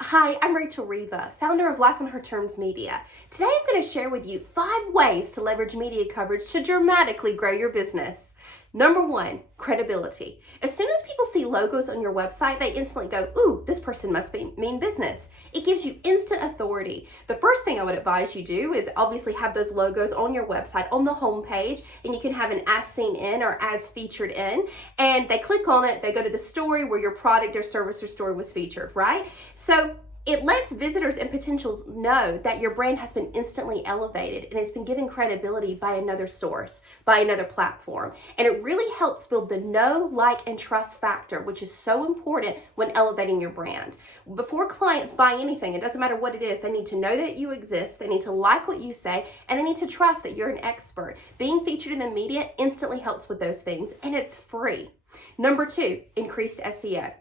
Hi, I'm Rachel Riva, founder of Life on Her Terms Media. Today I'm going to share with you 5 ways to leverage media coverage to dramatically grow your business. Number 1, credibility. As soon as people see logos on your website, they instantly go, ooh, this person must mean business. It gives you instant authority. The first thing I would advise you do is obviously have those logos on your website on the home page, and you can have an as seen in or as featured in, and they click on it, they go to the story where your product or service or story was featured, right? So it lets visitors and potentials know that your brand has been instantly elevated and it's been given credibility by another source, by another platform. And it really helps build the know, like, and trust factor, which is so important when elevating your brand. Before clients buy anything, it doesn't matter what it is, they need to know that you exist, they need to like what you say, and they need to trust that you're an expert. Being featured in the media instantly helps with those things, and it's free. Number 2, increased SEO.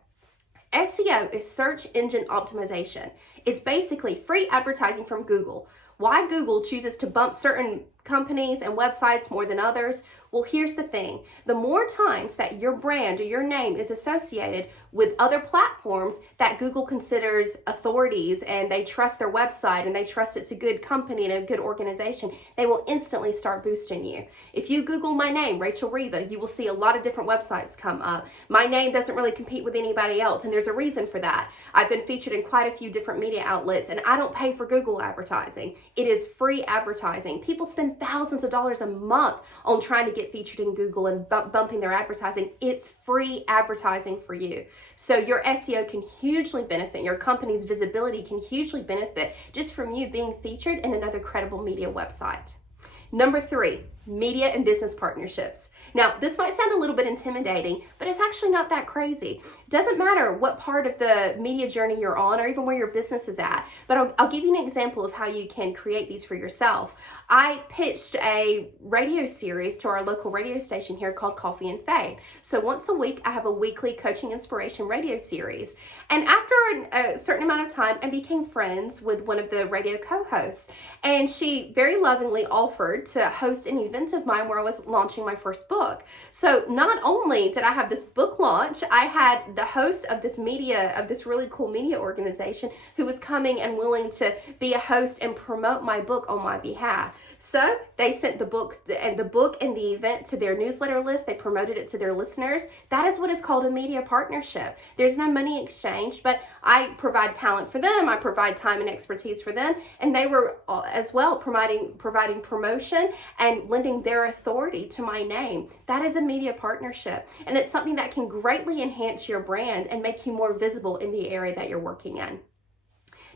SEO is search engine optimization. It's basically free advertising from Google. Why Google chooses to bump certain companies and websites more than others? Well, here's the thing. The more times that your brand or your name is associated with other platforms that Google considers authorities and they trust their website and they trust it's a good company and a good organization, they will instantly start boosting you. If you Google my name, Rachel Riva, you will see a lot of different websites come up. My name doesn't really compete with anybody else, and there's a reason for that. I've been featured in quite a few different media outlets, and I don't pay for Google advertising. It is free advertising. People spend thousands of dollars a month on trying to get featured in Google and bumping their advertising. It's free advertising for you. So your SEO can hugely benefit. Your company's visibility can hugely benefit just from you being featured in another credible media website. Number 3, media and business partnerships. Now, this might sound a little bit intimidating, but it's actually not that crazy. It doesn't matter what part of the media journey you're on or even where your business is at, but I'll give you an example of how you can create these for yourself. I pitched a radio series to our local radio station here called Coffee and Faith. So once a week, I have a weekly coaching inspiration radio series. And after a certain amount of time, I became friends with one of the radio co-hosts. And she very lovingly offered to host an event of mine where I was launching my first book. So not only did I have this book launch, I had the host of this really cool media organization who was coming and willing to be a host and promote my book on my behalf. So they sent the book and the event to their newsletter list. They promoted it to their listeners. That is what is called a media partnership. There's no money exchanged, but I provide talent for them. I provide time and expertise for them, and they were as well providing promotion and lending their authority to my name. That is a media partnership, and it's something that can greatly enhance your brand and make you more visible in the area that you're working in.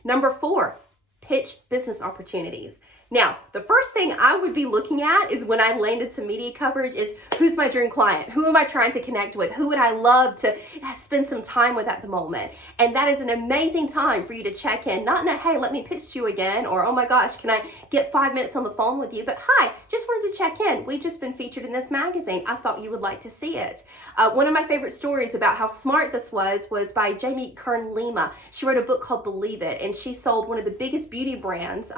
Number 4, pitch business opportunities. Now, the first thing I would be looking at is when I landed some media coverage is who's my dream client? Who am I trying to connect with? Who would I love to spend some time with at the moment? And that is an amazing time for you to check in, not in a, hey, let me pitch to you again, or oh my gosh, can I get 5 minutes on the phone with you? But hi, just wanted to check in. We've just been featured in this magazine. I thought you would like to see it. One of my favorite stories about how smart this was by Jamie Kern Lima. She wrote a book called Believe It, and she sold one of the biggest beauty brands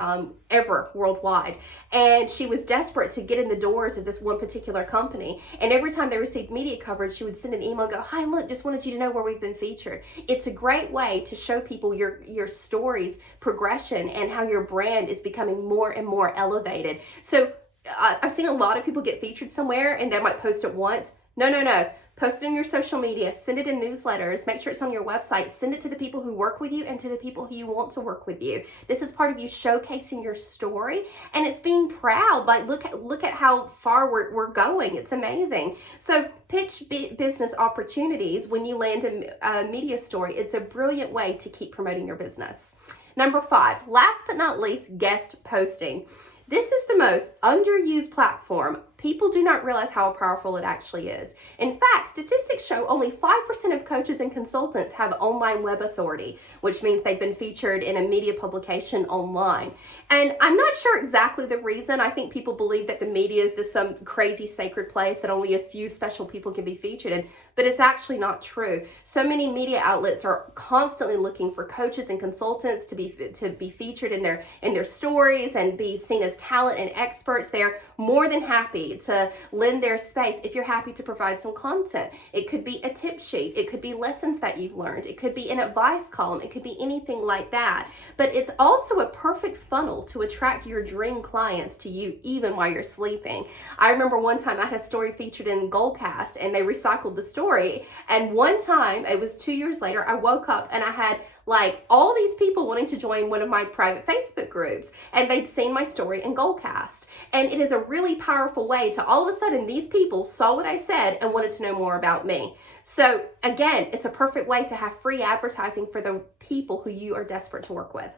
ever worldwide. And she was desperate to get in the doors of this one particular company. And every time they received media coverage, she would send an email and go, hi, look, just wanted you to know where we've been featured. It's a great way to show people your story's progression and how your brand is becoming more and more elevated. So I've seen a lot of people get featured somewhere and they might post it once. No. Post it on your social media, send it in newsletters, make sure it's on your website, send it to the people who work with you and to the people who you want to work with you. This is part of you showcasing your story, and it's being proud. Like, look at how far we're going. It's amazing. So pitch business opportunities when you land a media story. It's a brilliant way to keep promoting your business. Number 5, last but not least, guest posting. This is the most underused platform. People do not realize how powerful it actually is. In fact, statistics show only 5% of coaches and consultants have online web authority, which means they've been featured in a media publication online. And I'm not sure exactly the reason. I think people believe that the media is some crazy sacred place that only a few special people can be featured in, but it's actually not true. So many media outlets are constantly looking for coaches and consultants to be featured in their stories and be seen as talent and experts. They are more than happy. happy to lend their space, if you're happy to provide some content. It could be a tip sheet. It could be lessons that you've learned. It could be an advice column. It could be anything like that. But it's also a perfect funnel to attract your dream clients to you even while you're sleeping. I remember one time I had a story featured in Goalcast and they recycled the story. And one time, it was 2 years later, I woke up and I had like all these people wanting to join one of my private Facebook groups, and they'd seen my story in Goalcast. And it is a really powerful way to all of a sudden these people saw what I said and wanted to know more about me. So again, it's a perfect way to have free advertising for the people who you are desperate to work with.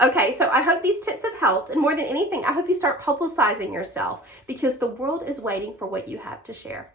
Okay, so I hope these tips have helped, and more than anything, I hope you start publicizing yourself because the world is waiting for what you have to share.